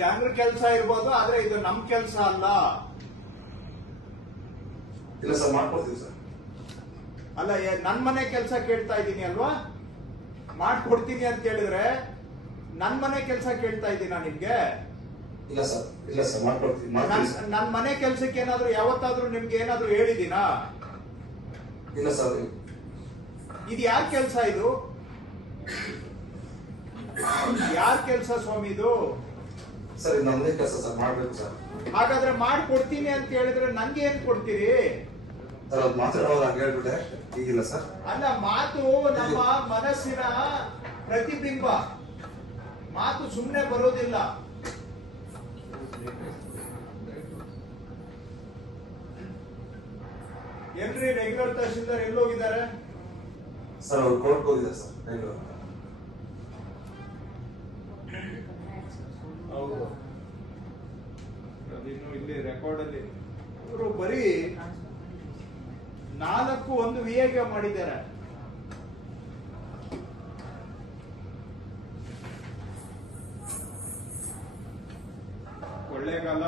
ಜನರ ಕೆಲಸ ಇರ್ಬೋದು, ಆದ್ರೆ ಇದು ನಮ್ ಕೆಲಸ ಅಲ್ಲ. ಇಲ್ಲ ಸರ್, ಮಾಡ್ಕೊಡ್ತೀವಿ ಸರ್. ಅಲ್ಲ, ನನ್ ಮನೆ ಕೆಲಸ ಕೇಳ್ತಾ ಇದ್ದೀನಿ ಅಲ್ವಾ? ಮಾಡ್ಕೊಡ್ತೀನಿ ಅಂತ ಹೇಳಿದ್ರೆ ನನ್ ಮನೆ ಕೆಲಸ ಕೇಳ್ತಾ ಇದ್ದೀನ ನಿಮ್ಗೆ? ಇಲ್ಲ ಸರ್, ಇಲ್ಲ ಸರ್, ಮಾಡ್ಕೊಡ್ತೀವಿ. ನನ್ ಮನೆ ಕೆಲ್ಸಕ್ಕೆ ಏನಾದ್ರು ಯಾವತ್ತಾದ್ರೂ ನಿಮ್ಗೆ ಏನಾದ್ರು ಹೇಳಿದೀನಾ? ಇಲ್ಲ ಸರ್. ಇದು ಯಾರ ಕೆಲಸ? ಇದು ಯಾರ ಕೆಲಸ ಸ್ವಾಮಿ ಇದು? ಸರ್, ಇದು ನಮ್ಮದೇ ಕೆಲಸ ಸರ್, ಮಾಡ್ಬೇಕು ಸರ್. ಹಾಗಾದ್ರೆ ಮಾಡ್ಕೊಡ್ತೀನಿ ಅಂತ ಹೇಳಿದ್ರೆ ನನ್ಗೆ ಏನ್ ಕೊಡ್ತೀರಿ? ಸರ್, ಅದು ಮಾತಾಡೋದು ಹಂಗೆ ಹೇಳ್ಬಿಟ್ಟೆ, ಈಗಿಲ್ಲ ಸರ್. ಅಲ್ಲ, ಮಾತು ನಮ್ಮ ಮನಸ್ಸಿನ ಪ್ರತಿಬಿಂಬ. ಮಾತು ಸುಮ್ಮನೆ ಬರೋದಿಲ್ಲ. ಎಲ್ರಿ ರೆಗ್ಯುಲರ್ ತಹಶೀಲ್ದಾರ್ ಎಲ್ಲೋಗಿದ್ದಾರೆ? ಸರ್, ಅವ್ರು ಕೋರ್ಟ್ ಹೋಗಿದ್ದಾರೆ ಸರ್, ಬೆಂಗಳೂರು. ಹೌದು, ಅದಿನ್ನು ಇಲ್ಲಿ ರೆಕಾರ್ಡ್ ಅಲ್ಲಿ ಇವರು ಬರೀ 4-1 ವಿಎಗೆ ಮಾಡಿದ್ದಾರೆ. ಕೊಳ್ಳೇಗಾಲ